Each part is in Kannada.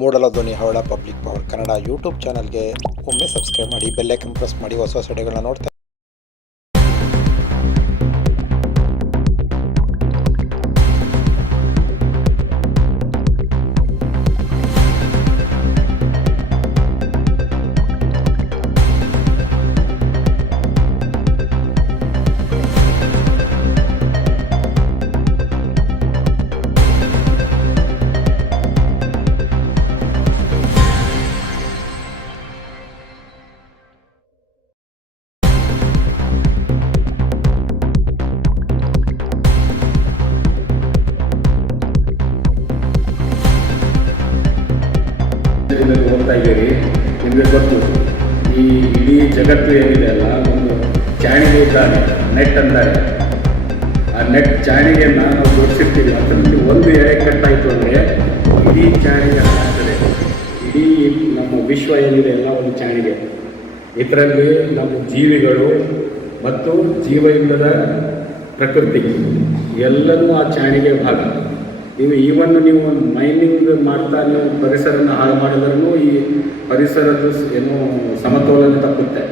ಮೂಡಲಧ್ವನಿ ಹವಳ ಪಬ್ಲಿಕ್ ಪವರ್ ಕನ್ನಡ ಯೂಟ್ಯೂಬ್ ಚಾನಲ್ಗೆ ಒಮ್ಮೆ ಸಬ್ಸ್ಕ್ರೈಬ್ ಮಾಡಿ, ಬೆಲ್ಲೈಕನ್ ಪ್ರೆಸ್ ಮಾಡಿ ಹೊಸ ಹೊಸ ವಿಡಿಯೋಗಳನ್ನ ನೋಡ್ತಾ ನೋಡ್ತಾ ಇದ್ದೀರಿ. ನಿಮಗೆ ಗೊತ್ತು, ಈ ಇಡೀ ಜಗತ್ತು ಏನಿದೆ ಅಲ್ಲ, ಒಂದು ಚಾಣಿಗೆ ಇದ್ದಾನೆ, ನೆಟ್ ಅಂತಾರೆ. ಆ ನೆಟ್ ಚಾಣಿಗೆಯನ್ನು ನಾವು ಜೋಡಿಸಿರ್ತೀವಿ. ಅದರಲ್ಲಿ ಒಂದು ಎಳೆ ಕಟ್ಟಾಯಿತು ಅಂದರೆ ಇಡೀ ಚಾಣಿಗೆ ಆಗ್ತದೆ. ಇಡೀ ನಮ್ಮ ವಿಶ್ವ ಏನಿದೆ ಅಲ್ಲ ಒಂದು ಚಾಣಿಗೆ. ಇದರಲ್ಲಿ ನಮ್ಮ ಜೀವಿಗಳು ಮತ್ತು ಜೀವ ಇಲ್ಲದ ಪ್ರಕೃತಿ ಎಲ್ಲನೂ ಆ ಚಾಣಿಗೆ ಭಾಗ. ನೀವು ಮೈನಿಂಗ್ ಮಾಡ್ತಾ ನೀವು ಪರಿಸರನ ಹಾಳು ಮಾಡಿದ್ರೂ ಈ ಪರಿಸರದ ಏನೋ ಸಮತೋಲನ ತಪ್ಪುತ್ತೆ.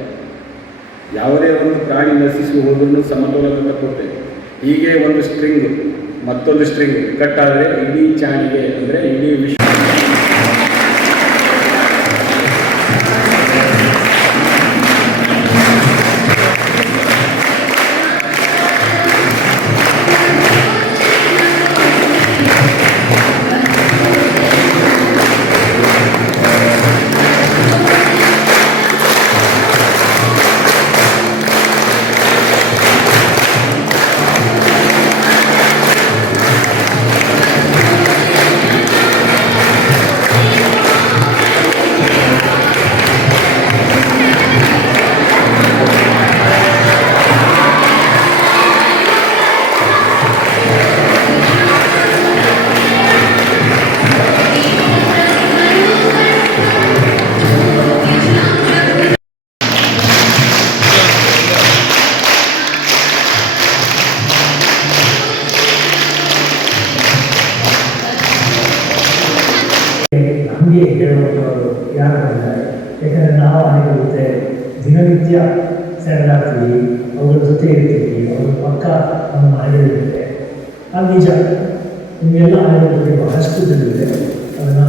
ಯಾವುದೇ ಒಂದು ಪ್ರಾಣಿ ನಶಿಸಿ ಹೋದ್ರೂ ಸಮತೋಲನ ತಪ್ಪುತ್ತೆ. ಹೀಗೆ ಒಂದು ಸ್ಟ್ರಿಂಗ್ ಮತ್ತೊಂದು ಸ್ಟ್ರಿಂಗ್ ಕಟ್ಟಾದರೆ ಇಡೀ ಚಾಣಿಗೆ ಅಂದರೆ ಇಡೀ ವಿಶ್ವ ನಮಗೆ ಹೇಳುವಂಥವ್ರು ಯಾರು ಬಂದಿದ್ದಾರೆ. ಯಾಕಂದರೆ ನಾವು ಅನೇಕ ಜೊತೆ ದಿನನಿತ್ಯ ಸೆಳೆದಾಡ್ತೀವಿ, ಅವುಗಳ ಜೊತೆ ಇರ್ತೀವಿ, ಅವ್ರ ಪಕ್ಕ ನಮ್ಮ ಮನೆಗಳಿರುತ್ತೆ. ಅದು ನಿಜ, ನಿಮಗೆಲ್ಲ ಅನೇಕ ಜೊತೆ ಬಹಳಷ್ಟು ತಿಳಿದಿದೆ, ಅದನ್ನು